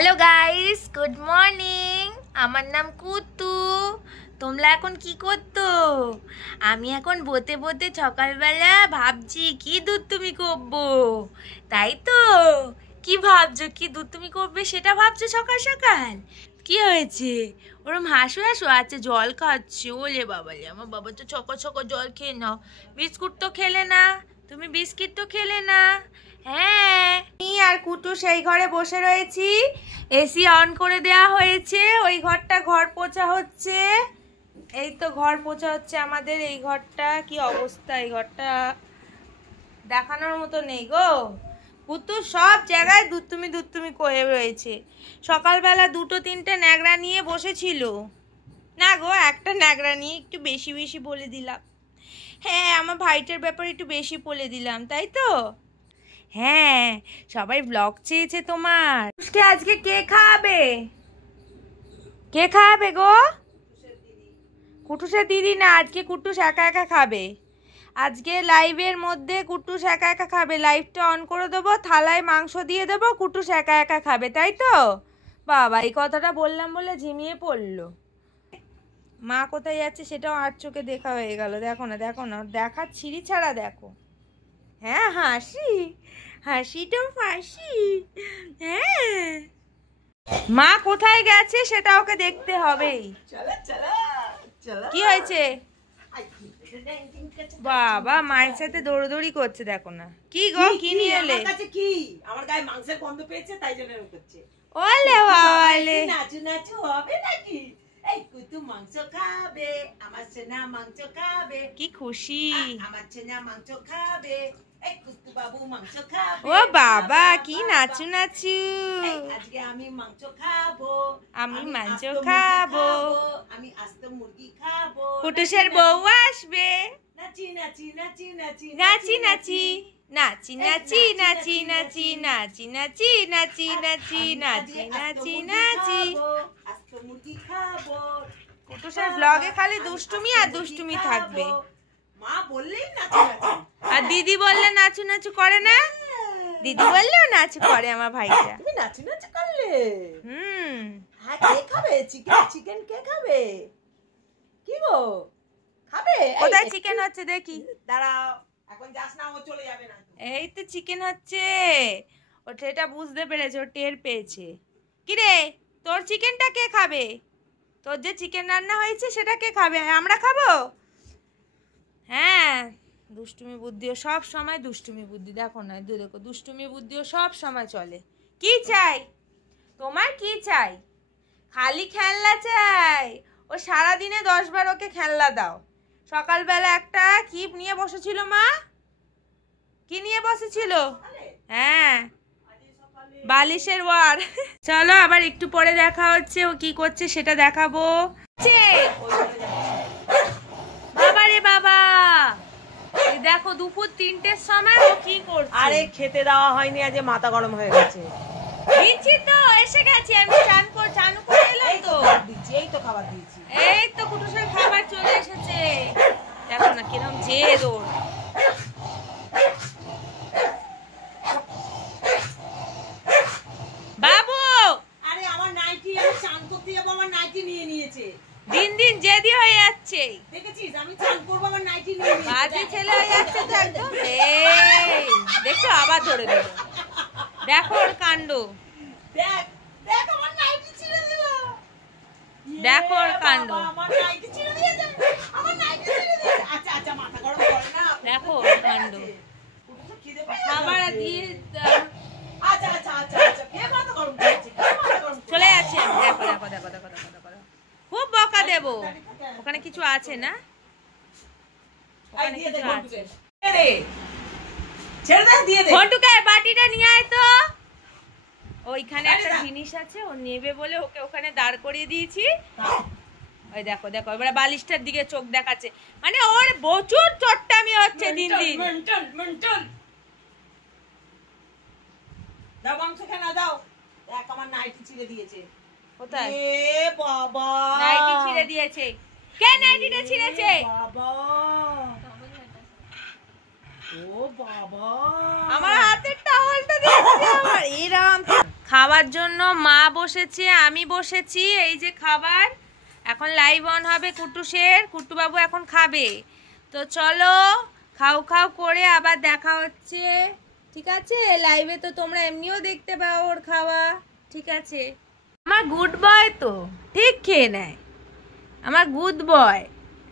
Hello guys, good morning. আমার নাম কুতু। তোমরা এখন কি করতো? আমি এখন বতে বতে সকালবেলা ভাবছি কি দুধ তুমি করবো, তাই তো? কি ভাবছো, কি দুধ তুমি করবে সেটা ভাবছো সকাল সকাল? কি হয়েছে? ওরম হাসু হাসু আছে, জল খাচ্ছি। ওলে বাবালে, আমার বাবা তো ছকো ছকো জল খেয়ে নাও। বিস্কুট তো খেলে না, তুমি বিস্কিট তো খেলে না। হ্যাঁ, আমি আর কুটু সেই ঘরে বসে রয়েছি। এসি অন করে দেয়া হয়েছে, ওই ঘরটা ঘর পোছা হচ্ছে। এই তো ঘর পোছা হচ্ছে আমাদের। এই ঘরটা কি অবস্থা, এই ঘরটা দেখানোর মতো নেই গো। কুতু সব জায়গায় দুধ তুমি করে রয়েছে। সকালবেলা দুটো তিনটে ন্যাকড়া নিয়ে বসেছিল। না গো, একটা ন্যাকড়া নিয়ে একটু বেশি বেশি বলে দিলাম। হ্যাঁ, আমার ভাইটার ব্যাপারে একটু বেশি বলে দিলাম, তাই তো? হ্যাঁ, সবাই ব্লগ চেয়েছে তোমার। আজকে কে খাবে? কে খাবে গো? কুটুসের দিদি না, আজকে কুটুস একা একা খাবে। আজকে লাইভের মধ্যে কুটুস একা একা খাবে। লাইভটা অন করে দেবো, থালায় মাংস দিয়ে দেবো, কুটুস একা একা খাবে, তাই তো? বাবা, এই কথাটা বললাম বলে ঝিমিয়ে পড়লো। মা কোথায় যাচ্ছে সেটাও আর চোখে দেখা হয়ে গেল। দেখো না, দেখো না, দেখার ছিঁড়ি ছাড়া দেখো। হ্যাঁ, হাসি হাসিটা ফাঁসি। হ্যাঁ, মা কোথায় গেছে সেটা ওকে দেখতে হবেই। কি হয়েছে? বাবা মায়ের সাথে দৌড়দৌড়ি করছে, দেখো না। কি গো, কি নিয়ে এলে? কি আমার গায়ে মাংসের গন্ধ পেয়েছে, তাই জন্য এরকম করছে। ওলে ওলে, নাচু নাচু হবে নাকি? এই কুতু মাংস খাবে, আমার ছেনা মাংস খাবে। কি খুশি, আমার ছেনা মাংস খাবে। এই কুতু বাবু মাংস খাবে। ও বাবা, কি নাচু নাচু। আজকে আমি মাংস খাবো, আমি মাংস খাবো, আমি আস্ত মুরগি খাবো। কুটুসের বউ আসবে। নাচি নাচি নাচি নাচি নাচি নাচি নাচি নাচি নাচি নাচি নাচি নাচি নাচি নাচি নাচি নাচি নাচি। আস্ত মুরগি খাবো। কুটুসের ব্লগে খালি দুষ্টুমি আর দুষ্টুমি থাকবে। মা বললেই নাচি নাচি, আর দিদি বললে নাচু নাচু করে না? দিদি বললেও নাচু করে আমার ভাইটা। তুমি নাচি নাচি করলে? হ্যাঁ, কে খাবে? চিকেন কে খাবে? কি গো খাবে? কোথায় চিকেন হচ্ছে দেখি? দাঁড়াও, এখন যাস না, ও চলে যাবে না। এই তো চিকেন হচ্ছে। ও সেটা বুঝতে পেরেছে, ও টের পেয়েছে। কি রে, তোর চিকেনটা কে খাবে? তোর যে চিকেন রান্না হয়েছে সেটা কে খাবে? আমরা খাবো? হ্যাঁ, দুষ্টুমি বুদ্ধিও সব সময় দুষ্টুমি বুদ্ধি। দেখো না, দেখো, দুষ্টুমি বুদ্ধিও সব সময় চলে। কি চাই তোমার? কি চাই? খালি খেলনা চাই। ও সারাদিনে 10 বার ওকে খেলনা দাও। সকালবেলা একটা কি নিয়ে বসেছিল মা? কি নিয়ে বসেছিল? হ্যাঁ, বালিশের ওয়ার। চলো, আবার একটু পরে দেখা হচ্ছে। ও কি করছে সেটা দেখাবো। বাবা রে বাবা, এই দেখো দুপুর 3টের সময় ও কি করছে। আরে খেতে দেওয়া হয়নি, আজ মাথা গরম হয়ে গেছে। দিচ্ছি তো, এসে গেছি আমি। চানু করে এলাম তো। দিচ্ছি, এই তো খাবার দিয়েছি। এই তো কুটুসের খাবার চলে এসেছে। দেখো না কিরকম জেদ ওর। বাবু, আরে আমার নাইটি, আমি চান করতে যাবো, আমার নাইটি নিয়ে নিয়েছে। দিন দিন জেদি হয়ে যাচ্ছে। দেখেছিস, আমি চান করবো, আমার নাইটি নিয়ে নিয়েছে। বাজে ছেলে হয়ে যাচ্ছে তো একদম। এই দেখো, আবার ধরে দেব। দেখো ওর কাণ্ড, দেখ দেখ, আমার নাইটি ছিঁড়ে দিল। দেখো ওর কাণ্ড। আমার নাইটি ছিঁড়ে দিয়েছে, আমার নাইটি ছিঁড়ে দিয়েছে। আচ্ছা আচ্ছা, মাথা গরম করে না। দেখো ওর কাণ্ড। খিদে পেয়ে খাবার গেছে। দিয়ে আচ্ছা আচ্ছা আচ্ছা আচ্ছা, কে মাথা গরম করছে? কে মাথা গরম করছে? চলে যাচ্ছি আমি। দেখো দেখো দেখো দেখো দেখো দেখো। খুব বকা দেবো। ওখানে কিছু আছে না? ওখানে দিয়ে দে কিছু ঘন্টুকে। আছে। দে দে। ছেড়ে দে, দিয়ে দে। ঘন্টুকে বাটিটা নিয়ে আয় তো। ওইখানে একটা জিনিস আছে, ও নেবে বলে ওকে ওখানে দাঁড় করিয়ে দিয়েছি। ওই দেখো দেখো, এবারে বালিশটার দিকে চোখ দেখাচ্ছে। মানে ওর প্রচুর চট্টামি হচ্ছে দিন দিন। মেন্টাল। দাও মাংস খানা দাও। দেখ আমার নাইটি ছিঁড়ে দিয়েছে। কোথায়? এ বাবা, নাইটি ছিঁড়ে দিয়েছে। কে নাইটিটা ছিঁড়েছে? বাবা, ও বাবা, আমার হাতের টাওয়ালটা দিয়েছে। আমার এরকম খাওয়ার জন্য মা বসেছে, আমি বসেছি। এই যে খাবার, এখন লাইভ অন হবে কুটুসের, কুটুবাবু এখন খাবে। তো চলো খাও খাও করে আবার দেখা হচ্ছে, ঠিক আছে? লাইভে তো তোমরা এমনিও দেখতে পাও ওর খাওয়া, ঠিক আছে? আমার গুড বয় তো ঠিক খেয়ে নেয়, আমার গুড বয়,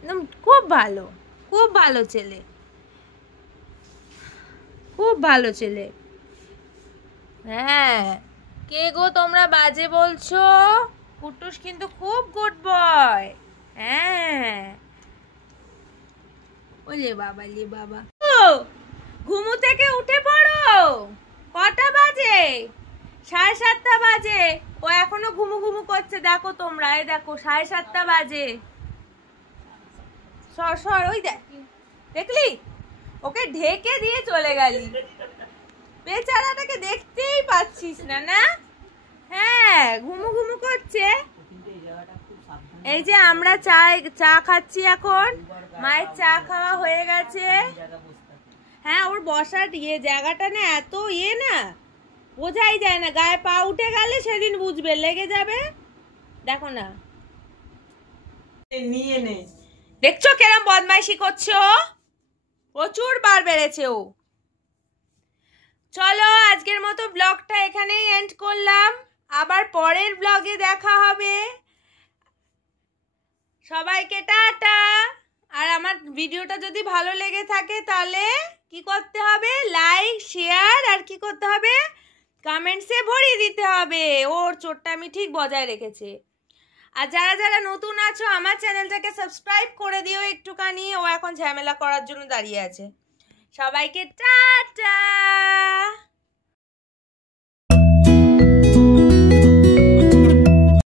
একদম খুব ভালো, খুব ভালো ছেলে, খুব ভালো ছেলে। হ্যাঁ, কে গো তোমরা বাজে বলছো? কুটুস কিন্তু খুব গুড বয়। হ্যাঁ, ওলে বাবা, লে বাবা। ও ঘুমু থেকে উঠে পড়ো। কটা বাজে? 7:30 বাজে। ও এখনো ঘুমু ঘুমু করছে, দেখো তোমরা, এই দেখো 7:30 বাজে। সর সর, ওই দেখ, দেখলি? ওকে ঢেকে দিয়ে চলে গেলি, বেচারাটাকে দেখতেই পাচ্ছিস না, না? হ্যাঁ, ঘুমু ঘুমু করছে। এই যে আমরা চা খাচ্ছি এখন, মায়ের চা খাওয়া হয়ে গেছে। হ্যাঁ, ওর বসার জায়গাটা না এত না, বোঝাই যায় না, গায়ে পা উঠে গেলে সেদিন বুঝবে, লেগে যাবে। দেখো না, নিয়ে নে। দেখছো কেরম বদমাইশি করছে ও? প্রচুর বার বেড়েছে ও। চলো আজকের মতো ব্লগটা এখানেই এন্ড করলাম, আবার পরের ব্লগে দেখা হবে। সবাইকে টাটা। আর আমার ভিডিওটা যদি ভালো লেগে থাকে তাহলে কি করতে হবে? লাইক, শেয়ার, আর কি করতে হবে? কমেন্টসে ভরিয়ে দিতে হবে। ওর চোটটা আমি ঠিক বজায় রেখেছে। আর যারা যারা নতুন আছো আমার চ্যানেলটাকে সাবস্ক্রাইব করে দিও একটুখানি, ও এখন ঝামেলা করার জন্য দাঁড়িয়ে আছে। সবাইকে টাটা।